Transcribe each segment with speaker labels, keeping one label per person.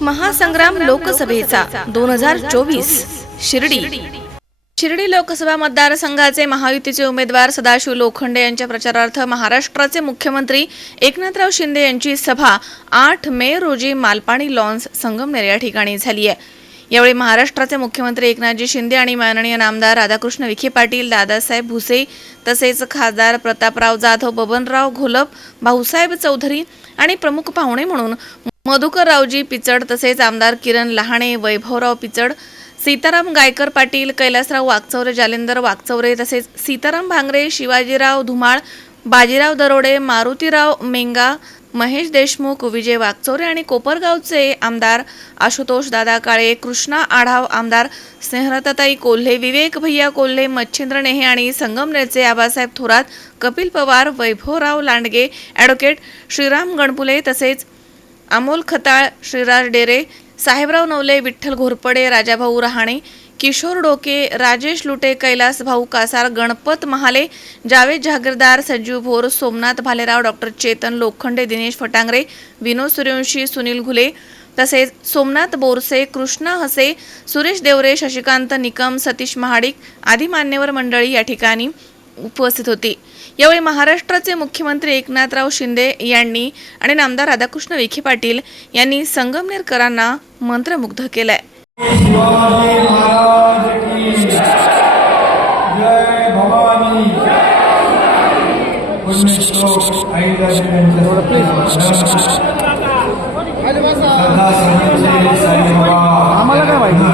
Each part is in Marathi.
Speaker 1: महासंग्राम लोकसभेचा दोन हजार चोवीस शिर्डी. शिर्डी लोकसभा मतदारसंघाचे महायुतीचे उमेदवार सदाशिव लोखंडे यांच्या प्रचारार्थ महाराष्ट्राचे मुख्यमंत्री एकनाथराव शिंदे यांची सभा आठ मे रोजी मालपाणी लॉन्स संगमनेर या ठिकाणी झाली आहे. यावेळी महाराष्ट्राचे मुख्यमंत्री एकनाथजी शिंदे आणि माननीय नामदार राधाकृष्ण विखे पाटील दादासाहेब भुसे तसेच खासदार प्रतापराव जाधव बबनराव घोलप भाऊसाहेब चौधरी आणि प्रमुख पाहुणे म्हणून मधुकररावजी पिचड तसेच आमदार किरण लहाणे वैभवराव पिचड सीताराम गायकर पाटील कैलासराव वागचौरे जालेंदर वागचौरे तसेच सीताराम भांगरे शिवाजीराव धुमाळ बाजीराव दरोडे मारुतीराव मेंगा महेश देशमुख विजय वागचोरे आणि कोपरगावचे आमदार आशुतोष दादा काळे कृष्णा आढाव आमदार स्नेहलताताई कोल्हे विवेक भैया कोल्हे मच्छिंद्र नेहे आणि संगमनेरचे आबासाहेब थोरात कपिल पवार वैभवराव लांडगे ॲडव्होकेट श्रीराम गणपुले तसेच अमोल खताळ श्रीराज डेरे साहेबराव नवले विठ्ठल घोरपडे राजाभाऊ रहाणे किशोर डोके राजेश लुटे कैलास भाऊ कासार गणपत महाले जावेद जहागीरदार संजीव भोर सोमनाथ भालेराव डॉक्टर चेतन लोखंडे दिनेश फटांगरे विनोद सूर्यवंशी सुनील घुले तसेच सोमनाथ बोरसे कृष्णा हसे सुरेश देवरे शशिकांत निकम सतीश महाडिक आदी मान्यवर मंडळी या ठिकाणी उपस्थित होती. यावेळी महाराष्ट्राचे मुख्यमंत्री एकनाथराव शिंदे यांनी आणि नामदार राधाकृष्ण विखे पाटील यांनी संगमनेरकरांना मंत्रमुग्ध केलाय.
Speaker 2: शिवाजी महाराज की जय. भवानी आम्हाला काय माहिती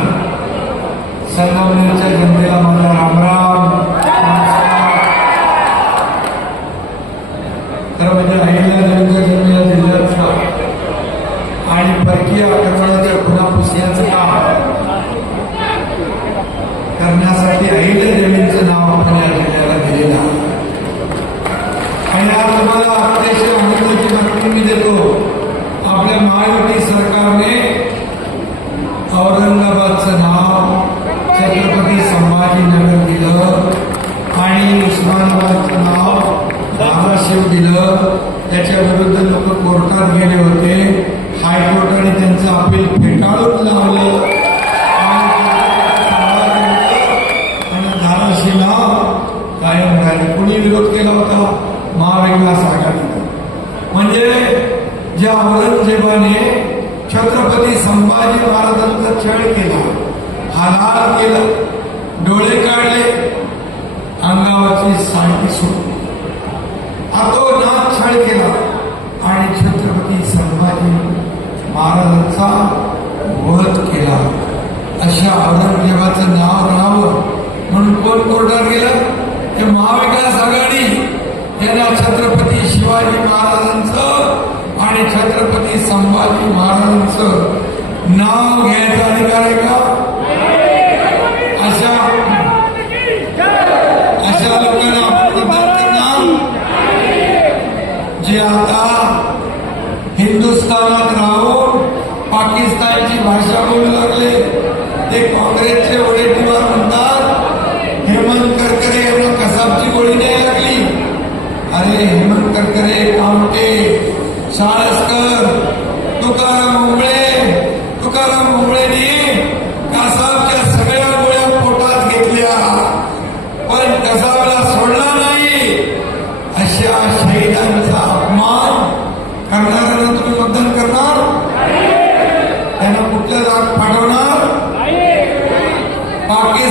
Speaker 2: संगमनेरच्या जनतेला माझा रामराम तर म्हणजे अहिल्या देवीच्या जन्मीला जिल्ह्यातलं आणि परकीय आक्रमणाच्या गुन्हापुसियांचं काम करण्यासाठी अहिल्या देवींचं नाव आपण या जिल्ह्याला दिलेलं आहे आणि आज तुम्हाला अतिशय आनंदाची बातमी मी देतो आपल्या महायुती सरकारने औरंगाबादचं नाव छत्रपती संभाजीनगर दिलं आणि उस्मानाबादचं नाव धाराशिव दिलं त्याच्या विरुद्ध लोक कोर्टात गेले होते. हायकोर्टाने त्यांचं अपील फेटाळून लावलं. आणि धाराशिवला कायम राहिले. कोणी विरोध केला होता? महाविकास आघाडीचा म्हणजे ज्या औरंगजेबाने छत्रपती संभाजी महाराजांचा छळ केला हालाल केला डोळे काढले अंगावरची साडी सुटली. आता छळ केला. आणि छत्रपती संभाजी महाराजांचा वध केला. अशा औरंगजेबाचं नाव राहावं म्हणून कोण कोर्टात गेलं? हे महाविकास आघाडी. यांना छत्रपती शिवाजी महाराजांचं आणि छत्रपती संभाजी महाराजांचं. नाव घ्यायचा अधिकार आहे का? अशा लोकांना आपण मतदान करणार जे आता हिंदुस्थानात राहून पाकिस्तानची भाषा बोलू लागले ते काँग्रेसचे वडेट्टीवार म्हणतात हेमंत करकरे यांना कसाबची गोळी नाही लागली. अरे हेमंत करकरे कामटे साळस Porque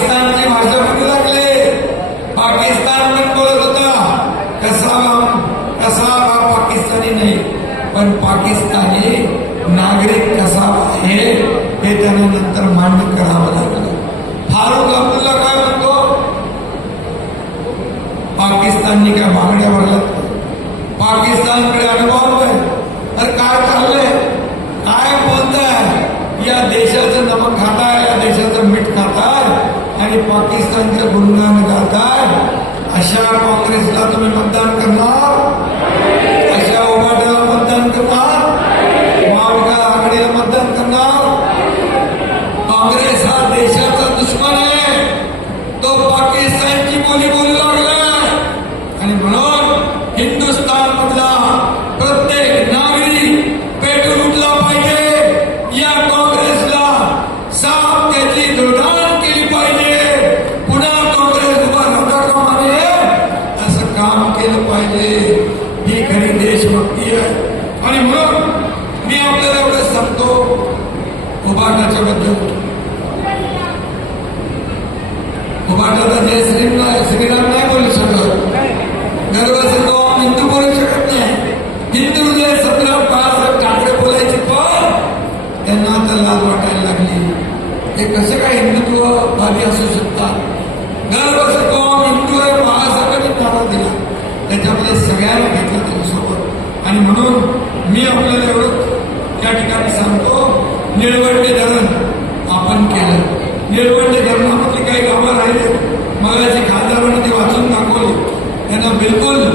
Speaker 2: देशभक्ती आहे. आणि म्हणून मी आपल्याला एवढं सांगतो उभारण्याच्या बद्दल. उभारण्याचा जे निळवंडे धरण आपण केलं. निळवंडे धरणामधली काही गावं राहिले मगाची खासदारांनी ते वाचून दाखवली. त्यांना बिलकुल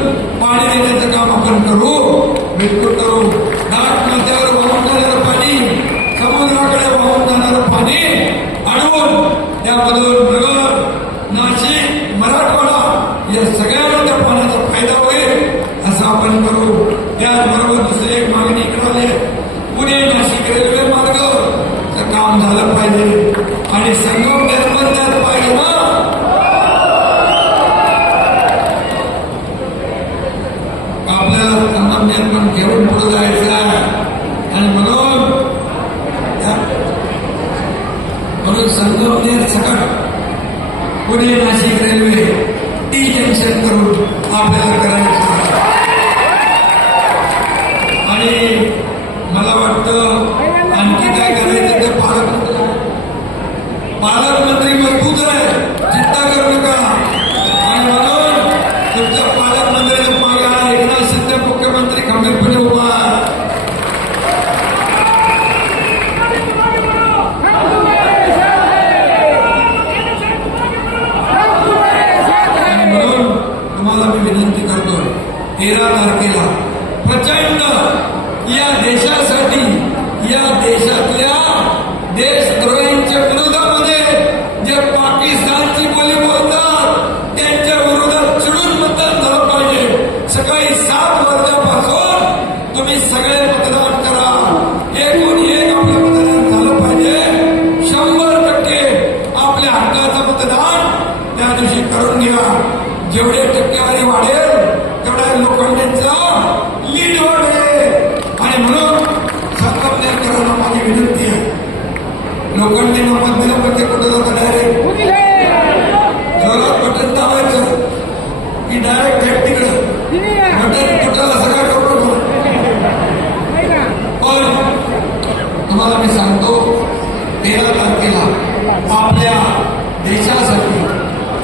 Speaker 2: देशासाठी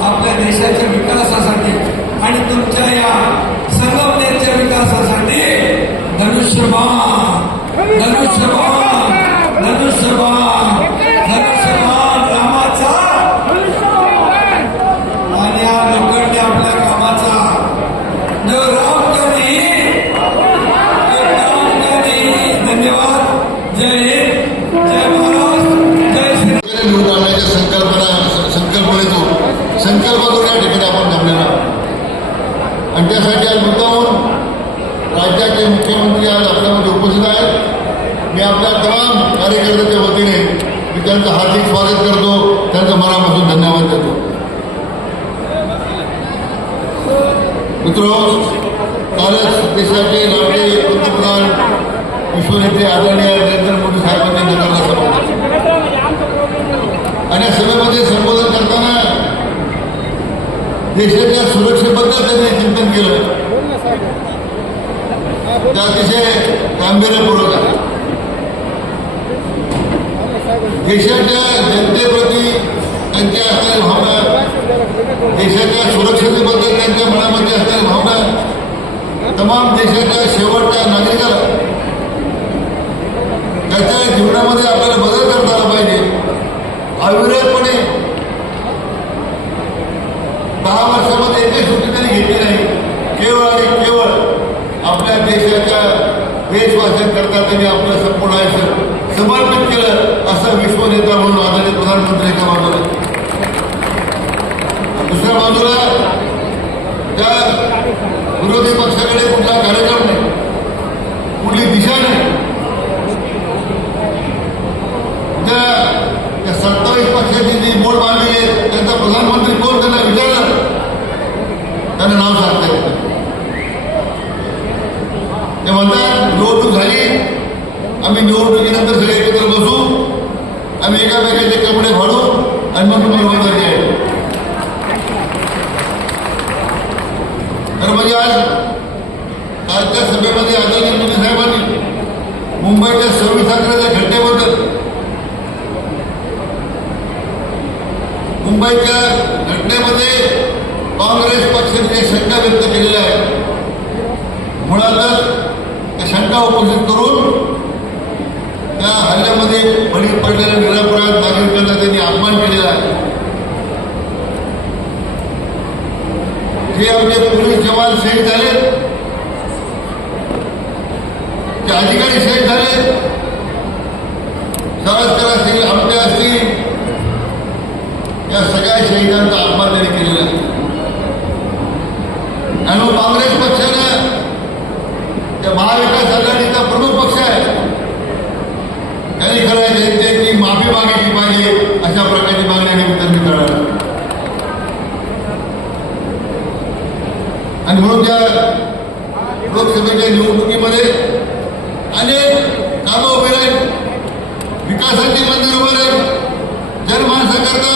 Speaker 2: आपल्या देशाच्या विकासासाठी आणि तुमच्या या संगमनेरच्या विकासासाठी धनुष्यबाण धनुष्यबाण धनुष्यबाण. आणि
Speaker 3: त्यासाठी आज मुद्दाहून राज्याचे मुख्यमंत्री आज आपल्यामध्ये उपस्थित आहेत. मी आपल्या तमाम कार्यकर्त्याच्या वतीने मी त्यांचं हार्दिक स्वागत करतो. त्यांचं मनापासून धन्यवाद देतो. मित्र कालच देशाचे लाडके पंतप्रधान विश्वनेते आदरणीय नरेंद्र मोदी साहेबांनी नगरला सभा आणि या सभेमध्ये संबोधन करताना देशाच्या सुरक्षेबद्दल त्यांनी चिंतन केलं. ते अतिशय गांभीर्यपूर्वक आहे देशाच्या जनतेप्रती त्यांच्या असलेल्या भावना देशाच्या सुरक्षतेबद्दल त्यांच्या मनामध्ये असलेल्या भावना तमाम देशाच्या शेवटच्या नागरिकाला त्याच्या जीवनामध्ये आपल्याला बदल करता आला पाहिजे. अविरतपणे दहा वर्षामध्ये एकही सुट्टी त्यांनी घेतली नाही. केवळ आणि केवळ आपल्या देशाच्या देशवासियांकरता त्यांनी आपलं संपूर्ण आयुष्य समर्पित केलं असं विश्वनेता म्हणून आदरणीय प्रधानमंत्री एका बाजूला. दुसऱ्या बाजूला त्या विरोधी पक्षाकडे कुठला कार्यक्रम नाही. कुठली दिशा नाही. त्या त्या सत्तावीस पक्षाची जी बोट बांधली आहे त्यांचा प्रधानमंत्री आम्ही निवडणुकीनंतर सगळे एकत्र बसू आम्ही एकामेकाचे कपडे भाडू आणि मग तुम्ही उमेदवार घ्या तर म्हणजे आज कालच्या सभेमध्ये आदरणीय मोदी साहेबांनी मुंबईच्या सव्वीस अकराच्या घटनेबद्दल मुंबईच्या घटनेमध्ये काँग्रेस पक्षाने शंका व्यक्त केलेल्या आहेत मुळातच त्या शंका उपस्थित करून या हल्ल्यामध्ये बळी पडलेल्या निरापुरात नागरिकांना त्यांनी अपमान केलेला आहे. हे आमचे पोलीस जवान शहीद झाले. ते अधिकारी शहीद झाले. सरास्तर असतील आमटे असतील या सगळ्या शहीदांचा अपमान त्यांनी केलेला आहे. आणि काँग्रेस पक्षानं त्या महाविकास निवडणुकीमध्ये अनेक कामं उभे राहील विकासाची मंदिर उभे राहील जनमानसाकरता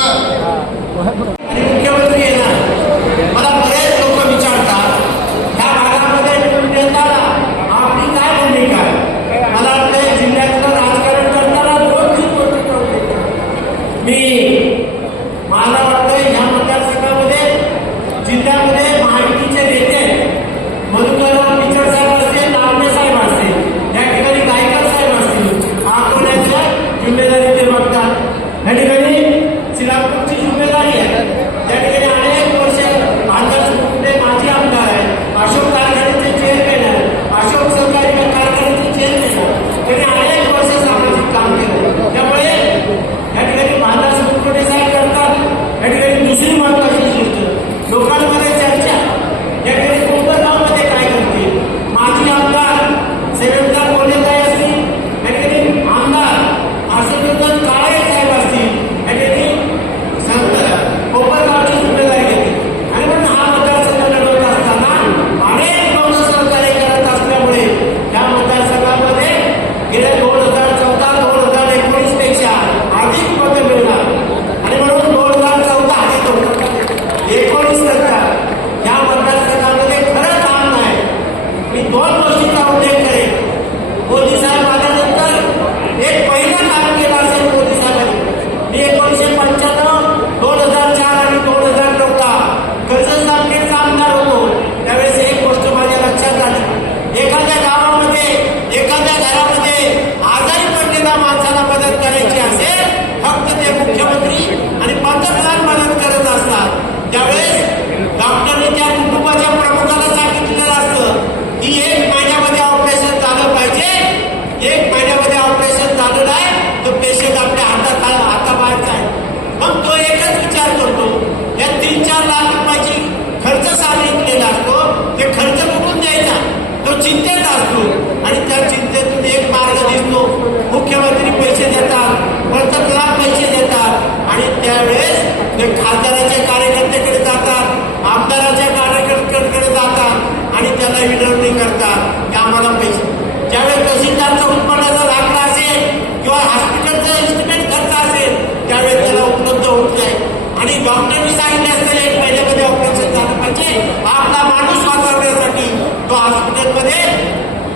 Speaker 4: आपल्याला विनवणी करतात की आम्हाला पैसे. ज्यावेळी तहसीलदारचं उत्पन्नाचा लाकडा असेल किंवा हॉस्पिटलचं इन्स्ट्रुमेंट खर्च असेल त्यावेळेस त्याला उपलब्ध होत नाही. आणि डॉक्टरनी सांगितले असलेले एक महिन्यामध्ये ऑपरेशन झालं पाहिजे. आपला माणूस वाचवण्यासाठी तो हॉस्पिटलमध्ये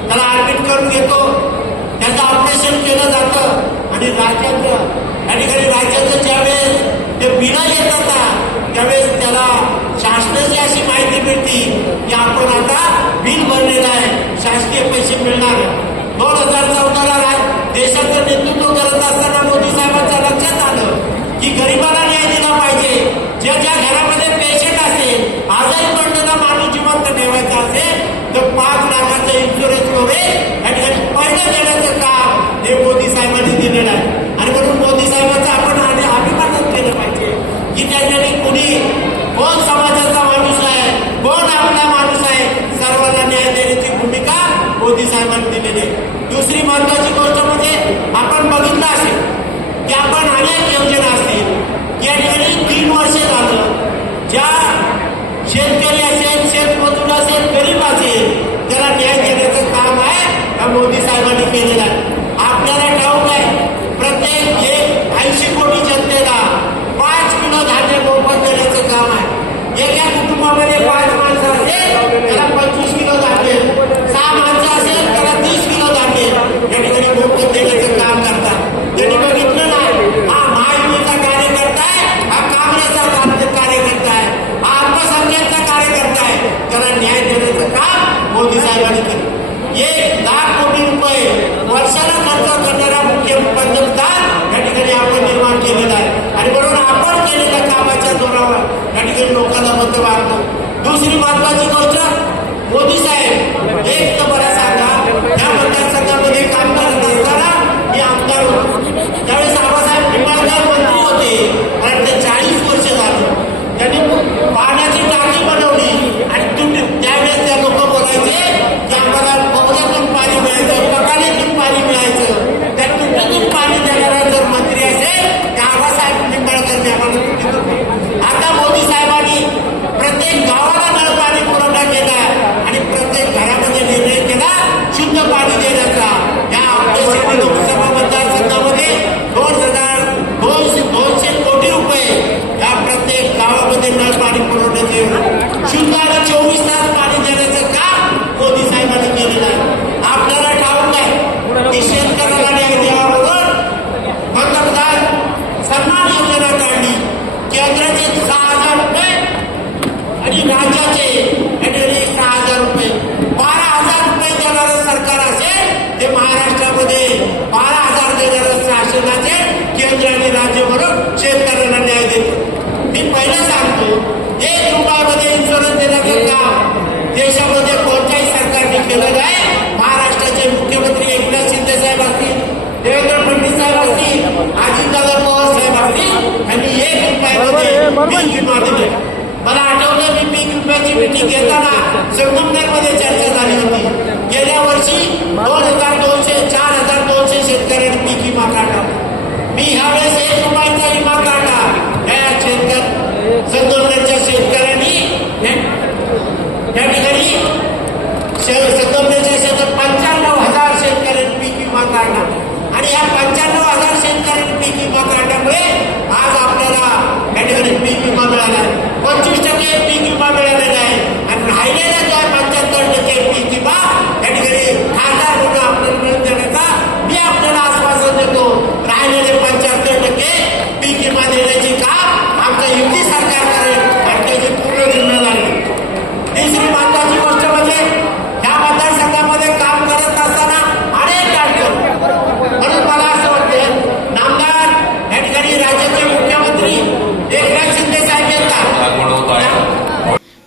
Speaker 4: त्याला ऍडमिट करून घेतो. त्याचं ऑपरेशन केलं जातं. आणि राज्याचं या ठिकाणी राज्याचं ज्यावेळेस ते बिना येत होता त्यावेळेस त्याला शासनाची अशी माहिती मिळते की आपण आता बिल भरलेलं आहे. शासकीय पैसे मिळणार दोन हजार चौदाला देशाचं नेतृत्व करत असताना मोदी साहेब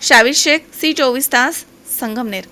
Speaker 1: शावीर शेख सी चोवीस तास संगमनेर.